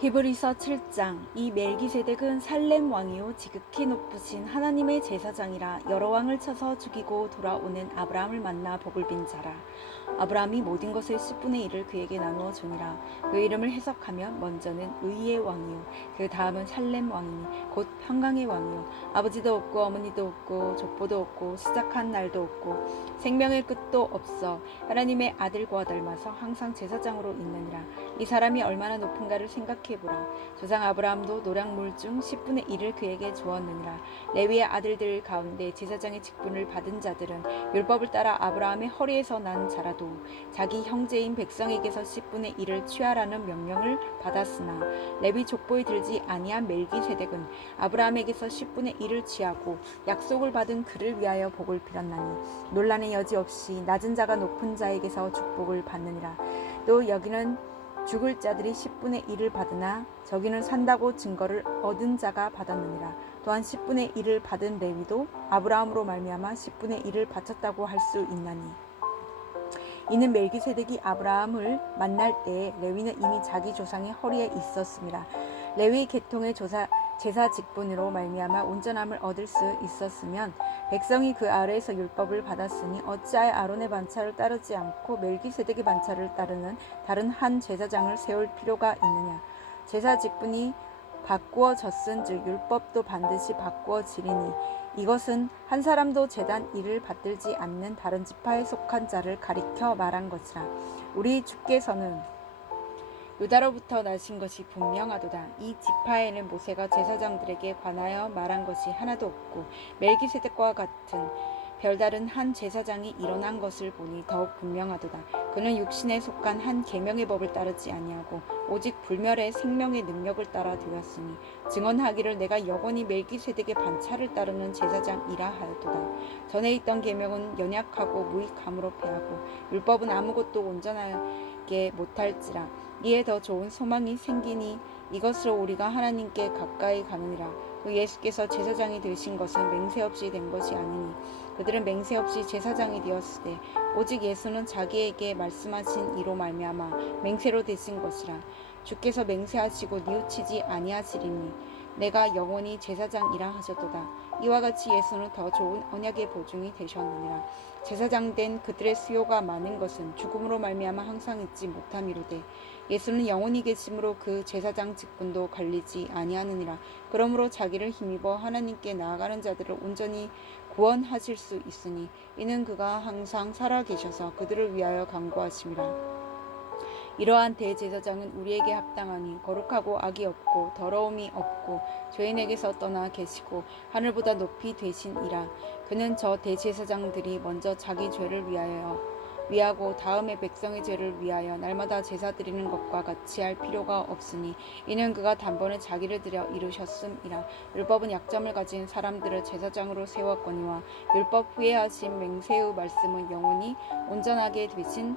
히브리서 7장. 이 멜기세덱은 살렘 왕이요 지극히 높으신 하나님의 제사장이라. 여러 왕을 쳐서 죽이고 돌아오는 아브라함을 만나 복을 빈 자라. 아브라함이 모든 것의 10분의 1을 그에게 나누어 주니라. 그 이름을 해석하면 먼저는 의의 왕이요 그 다음은 살렘 왕이니 곧 평강의 왕이요 아버지도 없고 어머니도 없고 족보도 없고 시작한 날도 없고 생명의 끝도 없어 하나님의 아들과 닮아서 항상 제사장으로 있느니라. 이 사람이 얼마나 높은가를 생각해보라. 조상 아브라함도 노략물 중 10분의 1을 그에게 주었느니라. 레위의 아들들 가운데 제사장의 직분을 받은 자들은 율법을 따라 아브라함의 허리에서 난 자라도 자기 형제인 백성에게서 10분의 1을 취하라는 명령을 받았으나 레위 족보에 들지 아니한 멜기세덱은 아브라함에게서 10분의 1을 취하고 약속을 받은 그를 위하여 복을 빌었나니 논란의 여지 없이 낮은 자가 높은 자에게서 축복을 받느니라. 또 여기는 죽을 자들이 10분의 1을 받으나 저기는 산다고 증거를 얻은 자가 받았느니라. 또한 10분의 1을 받은 레위도 아브라함으로 말미암아 10분의 1을 바쳤다고 할 수 있나니 이는 멜기세덱이 아브라함을 만날 때에 레위는 이미 자기 조상의 허리에 있었습니다. 레위 계통의 제사 직분으로 말미암아 온전함을 얻을 수 있었으면 백성이 그 아래에서 율법을 받았으니 어찌하여 아론의 반차를 따르지 않고 멜기세덱의 반차를 따르는 다른 한 제사장을 세울 필요가 있느냐. 제사 직분이 바꾸어졌은즉 율법도 반드시 바꾸어지리니 이것은 한 사람도 제단 일을 받들지 않는 다른 지파에 속한 자를 가리켜 말한 것이라. 우리 주께서는 유다로부터 나신 것이 분명하도다. 이 지파에는 모세가 제사장들에게 관하여 말한 것이 하나도 없고 멜기세덱과 같은 별다른 한 제사장이 일어난 것을 보니 더욱 분명하도다. 그는 육신에 속한 한 계명의 법을 따르지 아니하고 오직 불멸의 생명의 능력을 따라 되었으니 증언하기를 내가 영원히 멜기세덱의 반차를 따르는 제사장이라 하였도다. 전에 있던 계명은 연약하고 무익함으로 패하고 율법은 아무것도 온전하게 못할지라. 이에 더 좋은 소망이 생기니 이것으로 우리가 하나님께 가까이 가느니라. 그 예수께서 제사장이 되신 것은 맹세 없이 된 것이 아니니 그들은 맹세 없이 제사장이 되었으되 오직 예수는 자기에게 말씀하신 이로 말미암아 맹세로 되신 것이라. 주께서 맹세하시고 뉘우치지 아니하시리니 내가 영원히 제사장이라 하셨도다. 이와 같이 예수는 더 좋은 언약의 보증이 되셨느니라. 제사장 된 그들의 수요가 많은 것은 죽음으로 말미암아 항상 잊지 못함이로되 예수는 영원히 계심으로 그 제사장 직분도 갈리지 아니하느니라. 그러므로 자기를 힘입어 하나님께 나아가는 자들을 온전히 구원하실 수 있으니 이는 그가 항상 살아 계셔서 그들을 위하여 간구하심이라. 이러한 대제사장은 우리에게 합당하니 거룩하고 악이 없고 더러움이 없고 죄인에게서 떠나 계시고 하늘보다 높이 되신이라. 그는 저 대제사장들이 먼저 자기 죄를 위하고 다음에 백성의 죄를 위하여 날마다 제사 드리는 것과 같이 할 필요가 없으니 이는 그가 단번에 자기를 들여 이루셨음이라. 율법은 약점을 가진 사람들을 제사장으로 세웠거니와 율법 후에 하신 맹세의 말씀은 영원히 온전하게 되신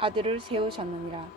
아들을 세우셨느니라.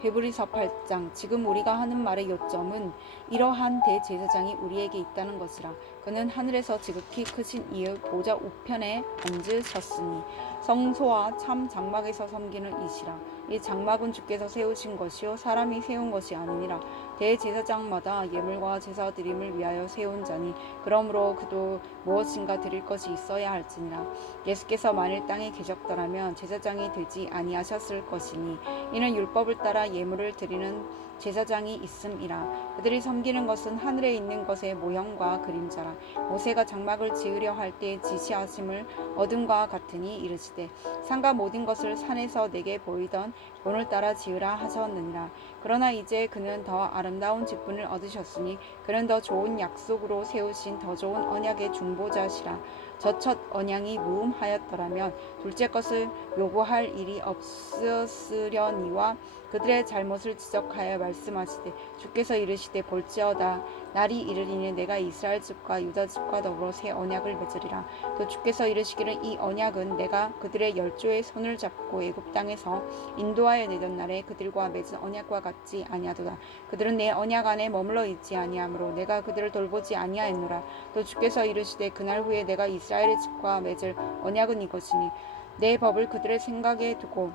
히브리서 8장. 지금 우리가 하는 말의 요점은 이러한 대제사장이 우리에게 있다는 것이라. 그는 하늘에서 지극히 크신 이의 보좌 우편에 앉으셨으니 성소와 참 장막에서 섬기는 이시라. 이 장막은 주께서 세우신 것이요 사람이 세운 것이 아니니라. 대제사장마다 예물과 제사 드림을 위하여 세운 자니 그러므로 그도 무엇인가 드릴 것이 있어야 할지니라. 예수께서 만일 땅에 계셨더라면 제사장이 되지 아니하셨을 것이니 이는 율법을 따라 예물을 드리는 제사장이 있음이라. 그들이 섬기는 것은 하늘에 있는 것의 모형과 그림자라. 모세가 장막을 지으려 할 때 지시하심을 얻음과 같으니 이르시되 산과 모든 것을 산에서 내게 보이던 본을 따라 지으라 하셨느니라. 그러나 이제 그는 더 아름다운 직분을 얻으셨으니 그는 더 좋은 약속으로 세우신 더 좋은 언약의 중보자시라. 저 첫 언약이 무음하였더라면 둘째 것을 요구할 일이 없었으려니와 그들의 잘못을 지적하여 말씀하시되 주께서 이르시되 볼지어다 날이 이르리니 내가 이스라엘 집과 유다 집과 더불어 새 언약을 맺으리라. 또 주께서 이르시기를 이 언약은 내가 그들의 열조의 손을 잡고 애굽 땅에서 인도하여 내던 날에 그들과 맺은 언약과 같지 아니하도다. 그들은 내 언약 안에 머물러 있지 아니하므로 내가 그들을 돌보지 아니하였노라. 또 주께서 이르시되 그날 후에 내가 이스라엘의 집과 맺을 언약은 이것이니 내 법을 그들의 생각에 두고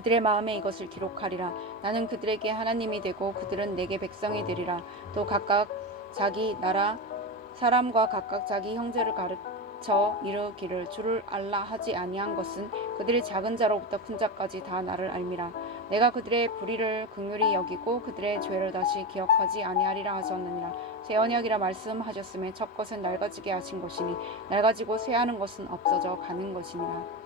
그들의 마음에 이것을 기록하리라. 나는 그들에게 하나님이 되고 그들은 내게 백성이 되리라. 또 각각 자기 나라 사람과 각각 자기 형제를 가르쳐 이르기를 주를 알라 하지 아니한 것은 그들이 작은 자로부터 큰 자까지 다 나를 알미라. 내가 그들의 불의를 긍휼히 여기고 그들의 죄를 다시 기억하지 아니하리라 하셨느니라. 새 언약이라 말씀하셨음에 첫 것은 낡아지게 하신 것이니 낡아지고 쇠하는 것은 없어져 가는 것이니라.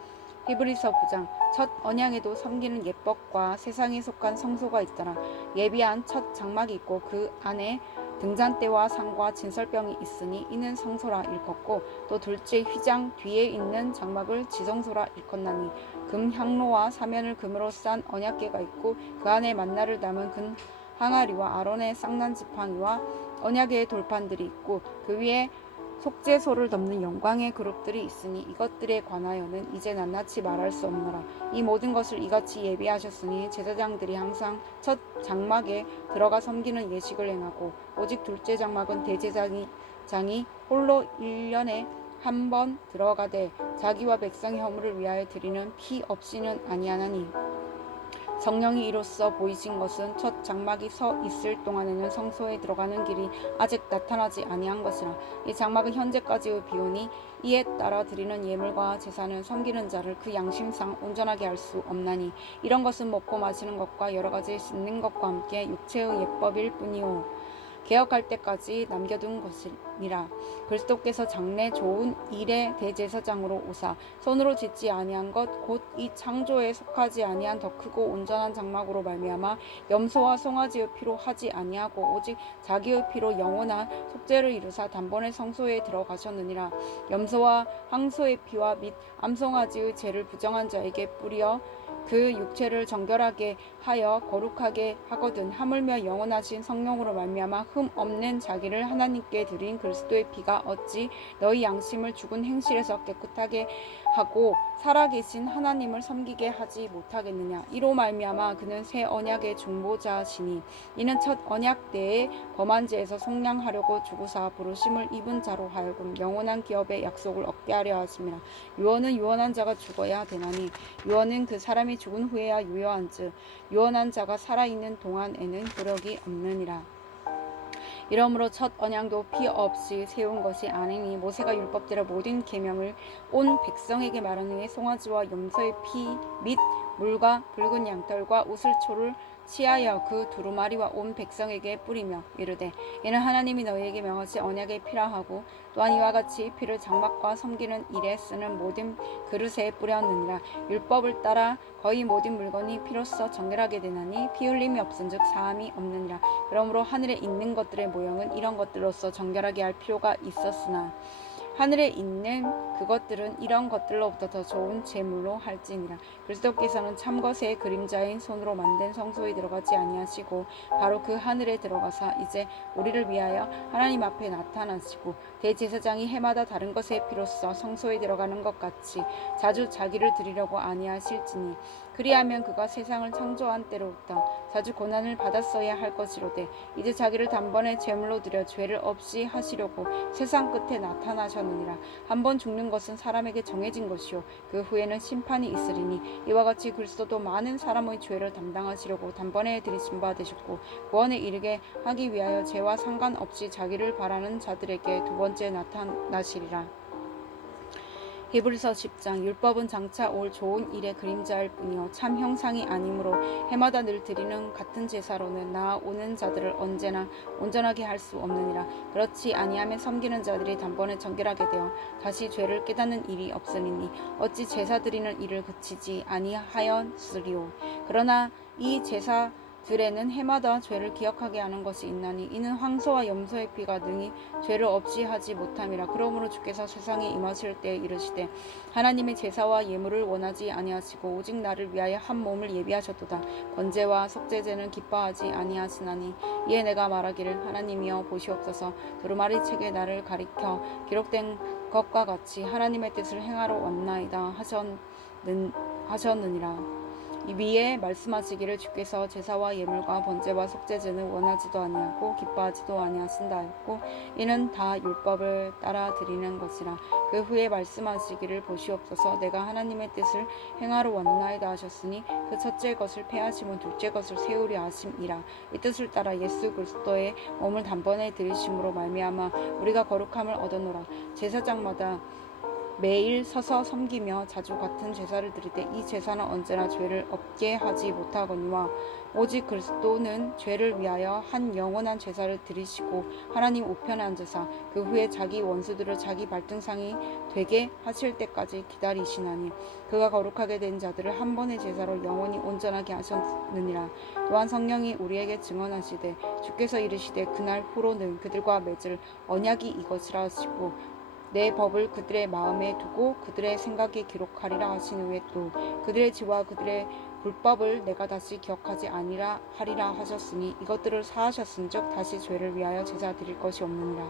히브리서 9장. 첫 언약에도 섬기는 예법과 세상에 속한 성소가 있더라. 예비한 첫 장막이 있고 그 안에 등잔대와 상과 진설병이 있으니 이는 성소라 일컫고, 또 둘째 휘장 뒤에 있는 장막을 지성소라 일컫나니, 금 향로와 사면을 금으로 싼 언약궤가 있고 그 안에 만나를 담은 금 항아리와 아론의 쌍난 지팡이와 언약궤의 돌판들이 있고 그 위에 속죄소를 덮는 영광의 그룹들이 있으니 이것들에 관하여는 이제 낱낱이 말할 수 없노라. 이 모든 것을 이같이 예비하셨으니 제사장들이 항상 첫 장막에 들어가 섬기는 예식을 행하고, 오직 둘째 장막은 대제사장이 홀로 1년에 한 번 들어가되 자기와 백성의 허물을 위하여 드리는 피 없이는 아니하나니, 성령이 이로써 보이신 것은 첫 장막이 서 있을 동안에는 성소에 들어가는 길이 아직 나타나지 아니한 것이라. 이 장막은 현재까지의 비오니 이에 따라 드리는 예물과 제사는 섬기는 자를 그 양심상 온전하게 할 수 없나니, 이런 것은 먹고 마시는 것과 여러 가지 씻는 것과 함께 육체의 예법일 뿐이요 개혁할 때까지 남겨둔 것이니라. 그리스도께서 장래 좋은 일의 대제사장으로 오사 손으로 짓지 아니한 것 곧 이 창조에 속하지 아니한 더 크고 온전한 장막으로 말미암아 염소와 송아지의 피로 하지 아니하고 오직 자기의 피로 영원한 속죄를 이루사 단번에 성소에 들어가셨느니라. 염소와 항소의 피와 및 암송아지의 죄를 부정한 자에게 뿌려 그 육체를 정결하게 하여 거룩하게 하거든 하물며 영원하신 성령으로 말미암아 흠 없는 자기를 하나님께 드린 그리스도의 피가 어찌 너희 양심을 죽은 행실에서 깨끗하게 하고 살아계신 하나님을 섬기게 하지 못하겠느냐. 이로 말미암아 그는 새 언약의 중보자시니, 이는 첫 언약 때에 범한 죄에서 속량하려고 죽으사 부르심을 입은 자로 하여금 영원한 기업의 약속을 얻게 하려 하심이라. 유언은 유언한 자가 죽어야 되나니 유언은 그 사람이 죽은 후에야 유효한즉 유언한 자가 살아있는 동안에는 효력이 없느니라. 이러므로 첫 언약도 피 없이 세운 것이 아니니, 모세가 율법대로 모든 계명을 온 백성에게 말한 후에 송아지와 염소의 피 및 물과 붉은 양털과 우슬초를 취하여 그 두루마리와 온 백성에게 뿌리며 이르되, 이는 하나님이 너희에게 명하신 언약의 피라 하고, 또한 이와 같이 피를 장막과 섬기는 일에 쓰는 모든 그릇에 뿌렸느니라. 율법을 따라 거의 모든 물건이 피로써 정결하게 되나니 피 흘림이 없은즉 사함이 없느니라. 그러므로 하늘에 있는 것들의 모형은 이런 것들로서 정결하게 할 필요가 있었으나 하늘에 있는 그것들은 이런 것들로부터 더 좋은 제물로 할지니라. 그리스도께서는 참것의 그림자인 손으로 만든 성소에 들어가지 아니하시고 바로 그 하늘에 들어가사 이제 우리를 위하여 하나님 앞에 나타나시고, 대제사장이 해마다 다른 것의 피로써 성소에 들어가는 것 같이 자주 자기를 드리려고 아니하실지니, 그리하면 그가 세상을 창조한 때로부터 자주 고난을 받았어야 할 것이로되 이제 자기를 단번에 제물로 드려 죄를 없이 하시려고 세상 끝에 나타나셨느니라. 한번 죽는 것은 사람에게 정해진 것이요 그 후에는 심판이 있으리니, 이와 같이 그리스도도 많은 사람의 죄를 담당하시려고 단번에 들이신 바 되셨고 구원에 이르게 하기 위하여 죄와 상관없이 자기를 바라는 자들에게 두 번째 나타나시리라. 히브리서 10장. 율법은 장차 올 좋은 일의 그림자일 뿐이요 참 형상이 아니므로 해마다 늘 드리는 같은 제사로는 나아오는 자들을 언제나 온전하게 할 수 없느니라. 그렇지 아니하면 섬기는 자들이 단번에 정결하게 되어 다시 죄를 깨닫는 일이 없으리니 어찌 제사 드리는 일을 그치지 아니하였으리요. 그러나 이 제사들에는 해마다 죄를 기억하게 하는 것이 있나니, 이는 황소와 염소의 피가 능히 죄를 없이 하지 못함이라. 그러므로 주께서 세상에 임하실 때에 이르시되, 하나님의 제사와 예물을 원하지 아니하시고 오직 나를 위하여 한 몸을 예비하셨도다. 번제와 속죄제는 기뻐하지 아니하시나니, 이에 내가 말하기를 하나님이여 보시옵소서. 두루마리 책에 나를 가리켜 기록된 것과 같이 하나님의 뜻을 행하러 왔나이다 하셨느니라. 위에 말씀하시기를 주께서 제사와 예물과 번제와 속죄제는 원하지도 아니하고 기뻐하지도 아니하신다 하였고 이는 다 율법을 따라 드리는 것이라. 그 후에 말씀하시기를 보시옵소서 내가 하나님의 뜻을 행하러 왔나이다 하셨으니 그 첫째 것을 패하심은 둘째 것을 세우려 하심이라. 이 뜻을 따라 예수 그리스도의 몸을 단번에 들이심으로 말미암아 우리가 거룩함을 얻어노라. 제사장마다 매일 서서 섬기며 자주 같은 제사를 드리되 이 제사는 언제나 죄를 없게 하지 못하거니와 오직 그리스도는 죄를 위하여 한 영원한 제사를 드리시고 하나님 우편에 앉으사 그 후에 자기 원수들을 자기 발등상이 되게 하실 때까지 기다리시나니 그가 거룩하게 된 자들을 한 번의 제사로 영원히 온전하게 하셨느니라. 또한 성령이 우리에게 증언하시되 주께서 이르시되 그날 후로는 그들과 맺을 언약이 이것이라 하시고 내 법을 그들의 마음에 두고 그들의 생각에 기록하리라 하신 후에 또 그들의 죄와 그들의 불법을 내가 다시 기억하지 아니라 하리라 하셨으니 이것들을 사하셨은즉 다시 죄를 위하여 제사 드릴 것이 없느니라.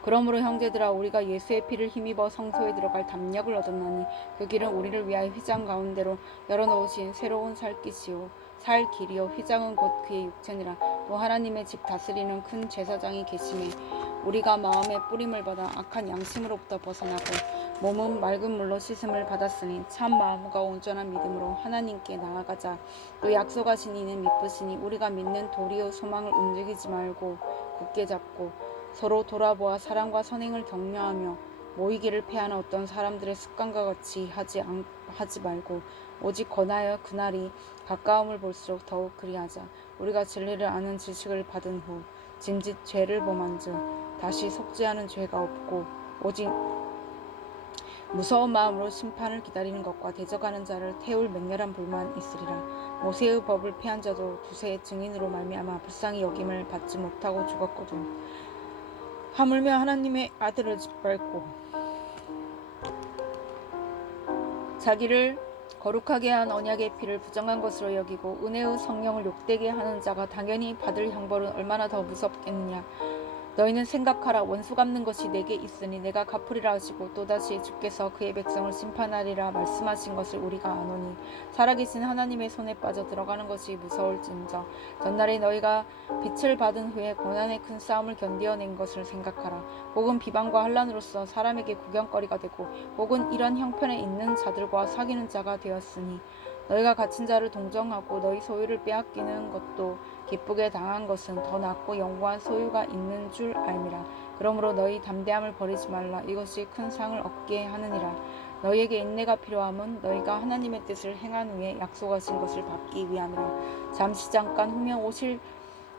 그러므로 형제들아 우리가 예수의 피를 힘입어 성소에 들어갈 담력을 얻었나니 그 길은 우리를 위하여 휘장 가운데로 열어놓으신 새로운 살깃이요 살 길이요 휘장은 곧 그의 육체니라. 또 하나님의 집 다스리는 큰 제사장이 계심에 우리가 마음의 뿌림을 받아 악한 양심으로부터 벗어나고 몸은 맑은 물로 씻음을 받았으니 참 마음과 온전한 믿음으로 하나님께 나아가자. 또 약속하신 이는 미쁘시니 우리가 믿는 도리의 소망을 움직이지 말고 굳게 잡고 서로 돌아보아 사랑과 선행을 격려하며 모이기를 패하는 어떤 사람들의 습관과 같이 하지 말고 오직 권하여 그날이 가까움을 볼수록 더욱 그리하자. 우리가 진리를 아는 지식을 받은 후 짐짓 죄를 범한즉 다시 속죄하는 죄가 없고 오직 무서운 마음으로 심판을 기다리는 것과 대적하는 자를 태울 맹렬한 불만 있으리라. 모세의 법을 패한 자도 두세의 증인으로 말미암아 불쌍히 여김을 받지 못하고 죽었거든. 하물며 하나님의 아들을 짓밟고 자기를 거룩하게 한 언약의 피를 부정한 것으로 여기고 은혜의 성령을 욕되게 하는 자가 당연히 받을 형벌은 얼마나 더 무섭겠느냐. 너희는 생각하라. 원수 갚는 것이 내게 있으니 내가 갚으리라 하시고 또다시 주께서 그의 백성을 심판하리라 말씀하신 것을 우리가 아노니 살아계신 하나님의 손에 빠져 들어가는 것이 무서울진저 전날에 너희가 빛을 받은 후에 고난의 큰 싸움을 견디어낸 것을 생각하라. 혹은 비방과 환난으로서 사람에게 구경거리가 되고 혹은 이런 형편에 있는 자들과 사귀는 자가 되었으니 너희가 갇힌 자를 동정하고 너희 소유를 빼앗기는 것도 기쁘게 당한 것은 더 낫고 영원한 소유가 있는 줄 알미라. 그러므로 너희 담대함을 버리지 말라. 이것이 큰 상을 얻게 하느니라. 너희에게 인내가 필요함은 너희가 하나님의 뜻을 행한 후에 약속하신 것을 받기 위함이라. 잠시 잠깐 후면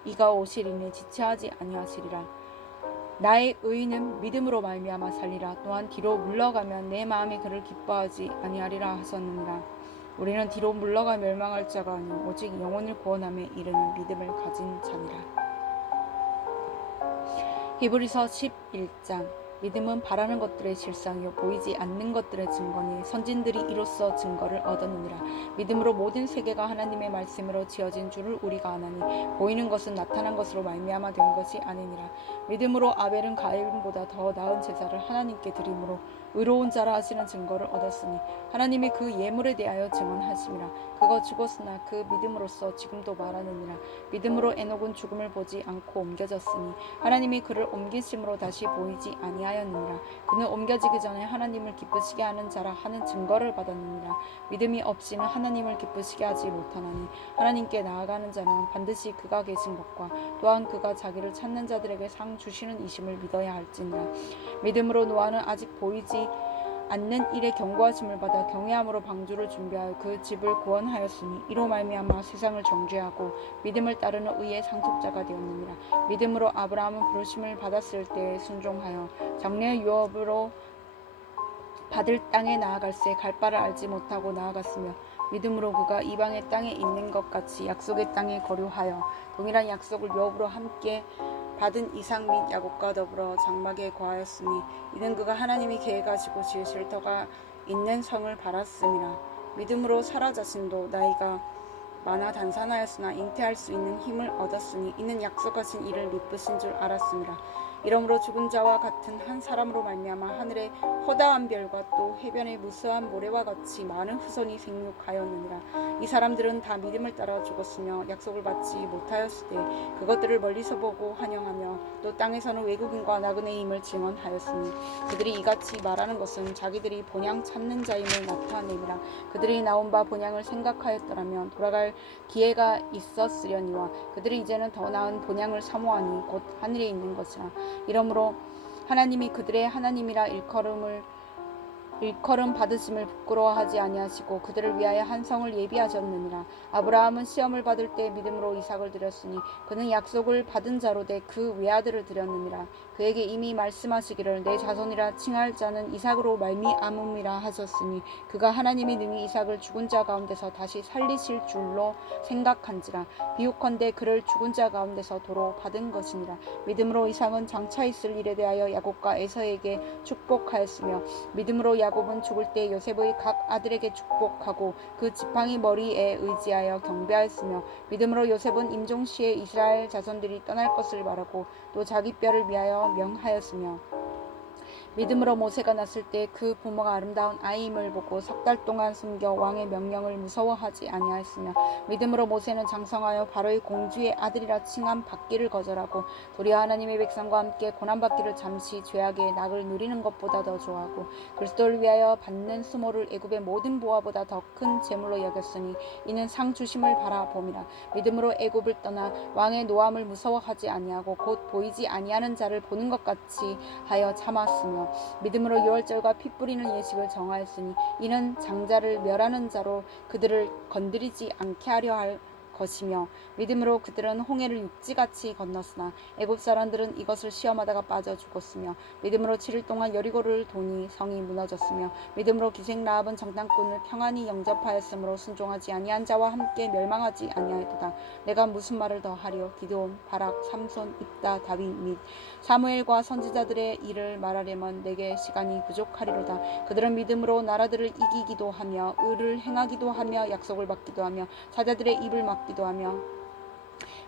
이가 오시리니 지체하지 아니하시리라. 나의 의인은 믿음으로 말미암아 살리라. 또한 뒤로 물러가면 내 마음이 그를 기뻐하지 아니하리라 하셨느니라. 우리는 뒤로 물러가 멸망할 자가 아니오 오직 영혼을 구원함에 이르는 믿음을 가진 자니라. 히브리서 11장. 믿음은 바라는 것들의 실상이요 보이지 않는 것들의 증거니 선진들이 이로써 증거를 얻었느니라. 믿음으로 모든 세계가 하나님의 말씀으로 지어진 줄을 우리가 아나니 보이는 것은 나타난 것으로 말미암아 된 것이 아니니라. 믿음으로 아벨은 가인보다 더 나은 제사를 하나님께 드림으로 의로운 자라 하시는 증거를 얻었으니 하나님이 그 예물에 대하여 증언하심이라. 그가 죽었으나 그 믿음으로써 지금도 말하느니라. 믿음으로 에녹은 죽음을 보지 않고 옮겨졌으니 하나님이 그를 옮기심으로 다시 보이지 아니하였느니라. 그는 옮겨지기 전에 하나님을 기쁘시게 하는 자라 하는 증거를 받았느니라. 믿음이 없이는 하나님을 기쁘시게 하지 못하나니 하나님께 나아가는 자는 반드시 그가 계신 것과 또한 그가 자기를 찾는 자들에게 상 주시는 이심을 믿어야 할지니라. 믿음으로 노아는 아직 보이지 않는 일에 경고하심을 받아 경외함으로 방주를 준비하여 그 집을 구원하였으니 이로 말미암아 세상을 정죄하고 믿음을 따르는 의의 상속자가 되었느니라. 믿음으로 아브라함은 부르심을 받았을 때에 순종하여 장래의 유업으로 받을 땅에 나아갈새 갈 바를 알지 못하고 나아갔으며 믿음으로 그가 이방의 땅에 있는 것 같이 약속의 땅에 거류하여 동일한 약속을 유업으로 함께 받은 이삭 및 야곱과 더불어 장막에 거하였으니 이는 그가 하나님이 계획하시고 지으실 터가 있는 성을 바랐음이라. 믿음으로 사라 자신도 나이가 많아 단산하였으나 잉태할 수 있는 힘을 얻었으니 이는 약속하신 이를 미쁘신 줄 알았음이라. 이러므로 죽은 자와 같은 한 사람으로 말미암아 하늘의 허다한 별과 또 해변의 무수한 모래와 같이 많은 후손이 생육하였느니라. 이 사람들은 다 믿음을 따라 죽었으며 약속을 받지 못하였으되 그것들을 멀리서 보고 환영하며 또 땅에서는 외국인과 나그네임을 증언하였으니 그들이 이같이 말하는 것은 자기들이 본향 찾는 자임을 나타내니라. 그들이 나온 바 본향을 생각하였더라면 돌아갈 기회가 있었으려니와 그들이 이제는 더 나은 본향을 사모하니 곧 하늘에 있는 것이라. 이러므로 하나님이 그들의 하나님이라 일컬음 받으심을 부끄러워하지 아니하시고 그들을 위하여 한 성을 예비하셨느니라. 아브라함은 시험을 받을 때 믿음으로 이삭을 드렸으니 그는 약속을 받은 자로 돼 그 외아들을 드렸느니라. 그에게 이미 말씀하시기를 내 자손이라 칭할 자는 이삭으로 말미암음이라 하셨으니 그가 하나님이 능히 이삭을 죽은 자 가운데서 다시 살리실 줄로 생각한지라. 비유컨대 그를 죽은 자 가운데서 도로 받은 것이니라. 믿음으로 이삭은 장차 있을 일에 대하여 야곱과 에서에게 축복하였으며 믿음으로 야곱은 죽을 때 요셉의 각 아들에게 축복하고 그 지팡이 머리에 의지하여 경배하였으며 믿음으로 요셉은 임종시에 이스라엘 자손들이 떠날 것을 말하고 또 자기 뼈를 위하여 명하였으며 믿음으로 모세가 났을 때 그 부모가 아름다운 아이임을 보고 석 달 동안 숨겨 왕의 명령을 무서워하지 아니하였으며 믿음으로 모세는 장성하여 바로의 공주의 아들이라 칭함 받기를 거절하고 도리어 하나님의 백성과 함께 고난받기를 잠시 죄악의 낙을 누리는 것보다 더 좋아하고 그리스도를 위하여 받는 수모를 애굽의 모든 보화보다 더 큰 재물로 여겼으니 이는 상 주심을 바라봄이라. 믿음으로 애굽을 떠나 왕의 노함을 무서워하지 아니하고 곧 보이지 아니하는 자를 보는 것 같이 하여 참았으며 믿음으로 유월절과 피 뿌리는 예식을 정하였으니 이는 장자를 멸하는 자로 그들을 건드리지 않게 하려 할 것이며 믿음으로 그들은 홍해를 육지같이 건넜으나 애굽 사람들은 이것을 시험하다가 빠져 죽었으며 믿음으로 7일 동안 여리고를 도니 성이 무너졌으며 믿음으로 기생 라합은 정탐꾼을 평안히 영접하였으므로 순종하지 아니한 자와 함께 멸망하지 아니하였도다. 내가 무슨 말을 더 하리요. 기드온, 바락, 삼손, 입다, 다윗 및 사무엘과 선지자들의 일을 말하려면 내게 시간이 부족하리로다. 그들은 믿음으로 나라들을 이기기도 하며 의를 행하기도 하며 약속을 받기도 하며 사자들의 입을 막기도 하며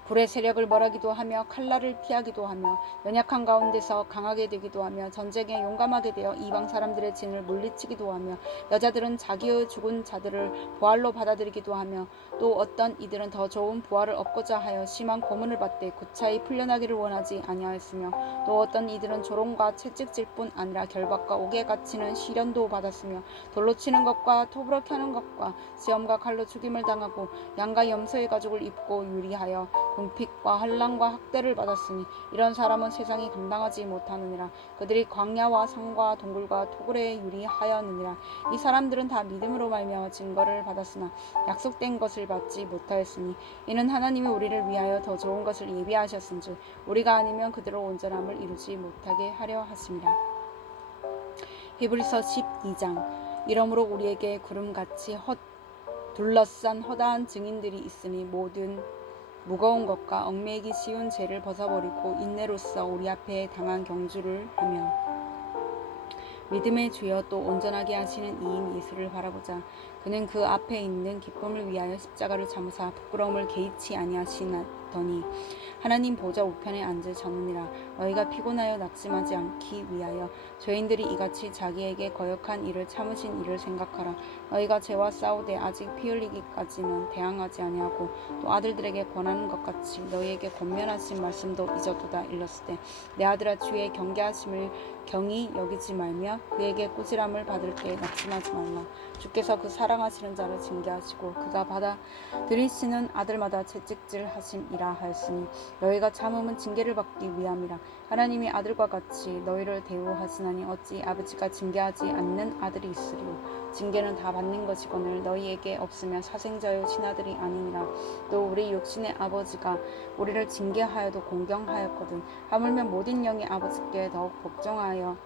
불의 세력을 멀하기도 하며 칼날을 피하기도 하며 연약한 가운데서 강하게 되기도 하며 전쟁에 용감하게 되어 이방 사람들의 진을 물리치기도 하며 여자들은 자기의 죽은 자들을 부활로 받아들이기도 하며 또 어떤 이들은 더 좋은 부활을 얻고자 하여 심한 고문을 받되 고차히 풀려나기를 원하지 아니하였으며 또 어떤 이들은 조롱과 채찍질 뿐 아니라 결박과 옥에 갇히는 시련도 받았으며 돌로 치는 것과 톱으로 켜는 것과 시험과 칼로 죽임을 당하고 양과 염소의 가죽을 입고 유리하여 궁핍과 환난과 학대를 받았으니 이런 사람은 세상이 감당하지 못하느니라. 그들이 광야와 산과 동굴과 토굴에 유리하였느니라. 이 사람들은 다 믿음으로 말미암아 증거를 받았으나 약속된 것을 받지 못하였으니 이는 하나님이 우리를 위하여 더 좋은 것을 예비하셨은즉 우리가 아니면 그들로 온전함을 이루지 못하게 하려 하심이라. 히브리서 12장. 이러므로 우리에게 구름같이 둘러싼 허다한 증인들이 있으니 모든 무거운 것과 얽매이기 쉬운 죄를 벗어버리고 인내로써 우리 앞에 당한 경주를 하며 믿음의 주여 또 온전하게 하시는 이인 예수를 바라보자. 그는 그 앞에 있는 기쁨을 위하여 십자가를 참으사 부끄러움을 개의치 아니하시더니 하나님 보좌 우편에 앉으셨느니라. 너희가 피곤하여 낙심하지 않기 위하여 죄인들이 이같이 자기에게 거역한 일을 참으신 일을 생각하라. 너희가 죄와 싸우되 아직 피 흘리기까지는 대항하지 아니하고 또 아들들에게 권하는 것 같이 너희에게 권면하신 말씀도 잊어두다 일렀으되 내 아들아 주의 경계하심을 경히 여기지 말며 그에게 꾸지람을 받을 때 낙심하지 말라. 주께서 그 사랑하시는 자를 징계하시고 그가 받아들이시는 아들마다 채찍질 하심이라 하였으니 너희가 참음은 징계를 받기 위함이라. 하나님이 아들과 같이 너희를 대우하시나니 어찌 아버지가 징계하지 않는 아들이 있으리요. 징계는 다 받는 것이거늘 너희에게 없으면 사생자의 친아들이 아니니라. 또 우리 육신의 아버지가 우리를 징계하여도 공경하였거든 하물며 모든 영의 아버지께 더욱 복종하여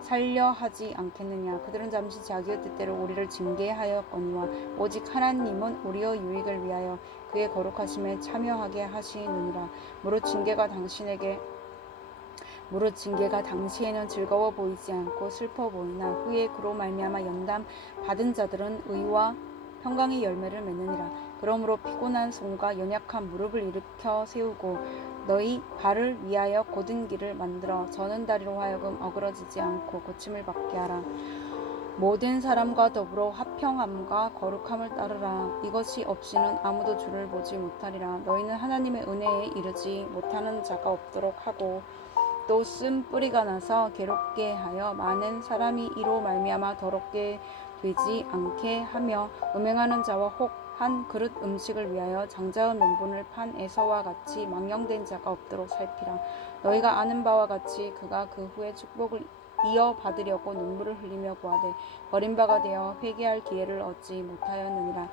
살려 하지 않겠느냐. 그들은 잠시 자기의 뜻대로 우리를 징계하였거니와 오직 하나님은 우리의 유익을 위하여 그의 거룩하심에 참여하게 하시느니라. 무릇 징계가 당시에는 즐거워 보이지 않고 슬퍼 보이나 후에 그로 말미암아 연단 받은 자들은 의와 평강의 열매를 맺느니라. 그러므로 피곤한 손과 연약한 무릎을 일으켜 세우고 너희 발을 위하여 곧은 길을 만들어 저는 다리로 하여금 어그러지지 않고 고침을 받게 하라. 모든 사람과 더불어 화평함과 거룩함을 따르라. 이것이 없이는 아무도 주를 보지 못하리라. 너희는 하나님의 은혜에 이르지 못하는 자가 없도록 하고 또 쓴 뿌리가 나서 괴롭게 하여 많은 사람이 이로 말미암아 더럽게 되지 않게 하며 음행하는 자와 혹 한 그릇 음식을 위하여 장자의 명분을 판 에서와 같이 망령된 자가 없도록 살피라. 너희가 아는 바와 같이 그가 그 후에 축복을 이어받으려고 눈물을 흘리며 구하되 버림바가 되어 회개할 기회를 얻지 못하였느니라.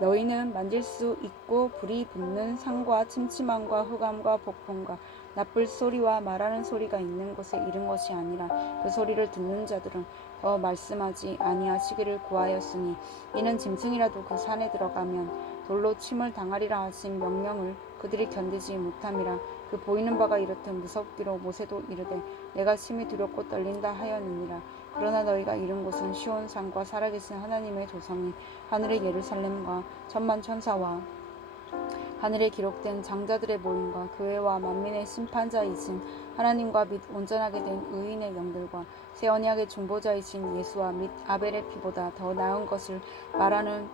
너희는 만질 수 있고 불이 붙는 상과 침침함과 흑암과 폭풍과 나쁠 소리와 말하는 소리가 있는 곳에 이른 것이 아니라 그 소리를 듣는 자들은 더 말씀하지 아니하시기를 구하였으니 이는 짐승이라도 그 산에 들어가면 돌로 침을 당하리라 하신 명령을 그들이 견디지 못함이라. 그 보이는 바가 이렇듯 무섭기로 모세도 이르되 내가 심히 두렵고 떨린다 하였느니라. 그러나 너희가 이른 곳은 시온 산과 살아계신 하나님의 조상이 하늘의 예루살렘과 천만 천사와 하늘에 기록된 장자들의 모임과 교회와 만민의 심판자이신 하나님과 및 온전하게 된 의인의 영들과 새 언약의 중보자이신 예수와 및 아벨의 피보다 더 나은 것을 말하는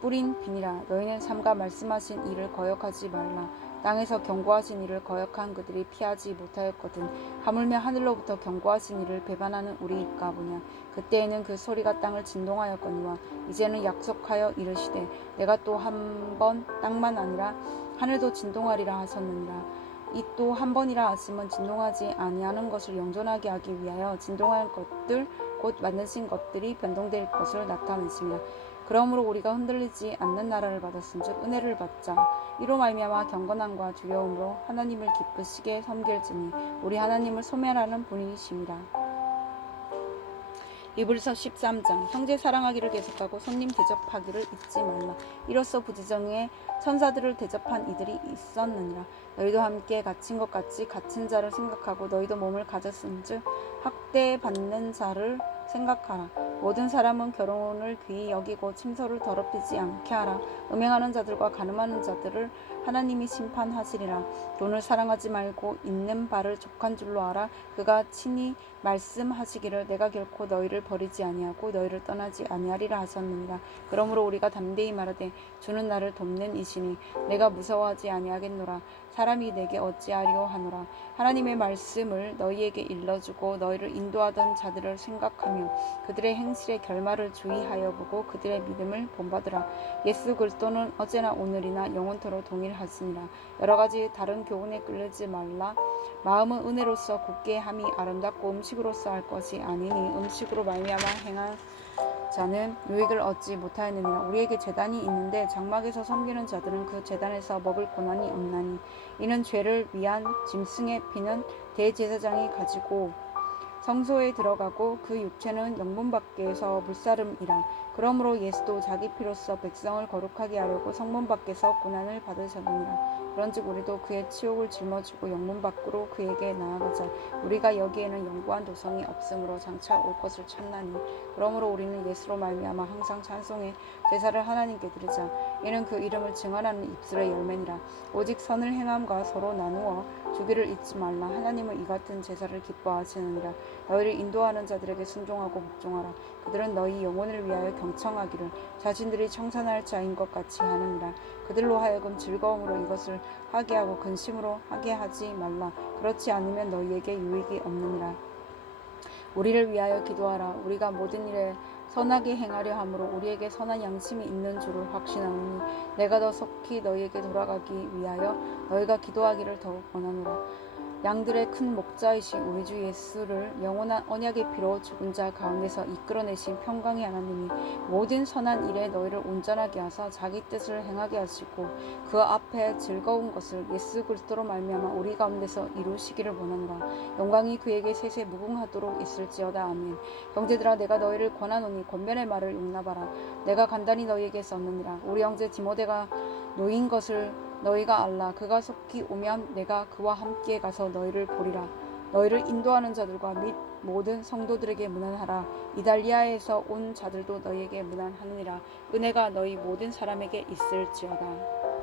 뿌린 비니라. 너희는 삼가 말씀하신 이를 거역하지 말라. 땅에서 경고하신 이를 거역한 그들이 피하지 못하였거든. 하물며 하늘로부터 경고하신 이를 배반하는 우리일까 보냐. 그때에는 그 소리가 땅을 진동하였거니와 이제는 약속하여 이르시되 내가 또 한 번 땅만 아니라 하늘도 진동하리라 하셨느니라. 이 또 한 번이라 하심은 진동하지 아니하는 것을 영존하게 하기 위하여 진동할 것들 곧 만드신 것들이 변동될 것을 나타내심이라. 그러므로 우리가 흔들리지 않는 나라를 받았은즉 은혜를 받자. 이로 말미암아 경건함과 두려움으로 하나님을 기쁘시게 섬길지니 우리 하나님을 소멸하는 분이심이라. 이불서 13장. 형제 사랑하기를 계속하고 손님 대접하기를 잊지 말라. 이로써 부지정에 천사들을 대접한 이들이 있었느니라. 너희도 함께 갇힌 것 같이 갇힌 자를 생각하고 너희도 몸을 가졌은즉 학대받는 자를 생각하라. 모든 사람은 결혼을 귀히 여기고 침소를 더럽히지 않게 하라. 음행하는 자들과 간음하는 자들을 하나님이 심판하시리라. 돈을 사랑하지 말고 있는 바를 족한 줄로 알아. 그가 친히 말씀하시기를 내가 결코 너희를 버리지 아니하고 너희를 떠나지 아니하리라 하셨느니라. 그러므로 우리가 담대히 말하되 주는 나를 돕는 이시니 내가 무서워하지 아니하겠노라. 사람이 내게 어찌하리오 하노라. 하나님의 말씀을 너희에게 일러주고 너희를 인도하던 자들을 생각하며 그들의 행실의 결말을 주의하여 보고 그들의 믿음을 본받으라. 예수 그리스도는 어제나 오늘이나 영원토록 동일하시니라. 여러 가지 다른 교훈에 끌리지 말라. 마음은 은혜로서 굳게 함이 아름답고 음식으로서 할 것이 아니니 음식으로 말미암아 행한 자는 유익을 얻지 못하였느니라. 우리에게 제단이 있는데 장막에서 섬기는 자들은 그 제단에서 먹을 고난이 없나니 이는 죄를 위한 짐승의 피는 대제사장이 가지고 성소에 들어가고 그 육체는 영문 밖에서 불사름이라. 그러므로 예수도 자기 피로써 백성을 거룩하게 하려고 성문 밖에서 고난을 받으셨느니라. 그런즉 우리도 그의 치욕을 짊어지고 영문 밖으로 그에게 나아가자. 우리가 여기에는 영구한 도성이 없으므로 장차 올 것을 찾나니 그러므로 우리는 예수로 말미암아 항상 찬송의 제사를 하나님께 드리자. 이는 그 이름을 증언하는 입술의 열매니라. 오직 선을 행함과 서로 나누어 주기를 잊지 말라. 하나님은 이 같은 제사를 기뻐하시느니라. 너희를 인도하는 자들에게 순종하고 복종하라. 그들은 너희 영혼을 위하여 경청하기를 자신들이 청산할 자인 것 같이 하느니라. 그들로 하여금 즐거움으로 이것을 하게 하고 근심으로 하게 하지 말라. 그렇지 않으면 너희에게 유익이 없느니라. 우리를 위하여 기도하라. 우리가 모든 일에 선하게 행하려 함으로 우리에게 선한 양심이 있는 줄을 확신하노니 내가 더 속히 너희에게 돌아가기 위하여 너희가 기도하기를 더욱 원하노라. 양들의 큰 목자이신 우리 주 예수를 영원한 언약의 피로 죽은 자 가운데서 이끌어내신 평강의 하나님이 모든 선한 일에 너희를 온전하게 하사 자기 뜻을 행하게 하시고 그 앞에 즐거운 것을 예수 그리스도로 말미암아 우리 가운데서 이루시기를 원하노라. 영광이 그에게 세세 무궁하도록 있을지어다. 아멘. 형제들아 내가 너희를 권하노니 권면의 말을 용납하라. 내가 간단히 너희에게 썼느니라. 우리 형제 디모데가 놓인 것을 너희가 알라. 그가 속히 오면 내가 그와 함께 가서 너희를 보리라. 너희를 인도하는 자들과 및 모든 성도들에게 문안하라. 이달리아에서 온 자들도 너희에게 문안하느니라. 은혜가 너희 모든 사람에게 있을지어다.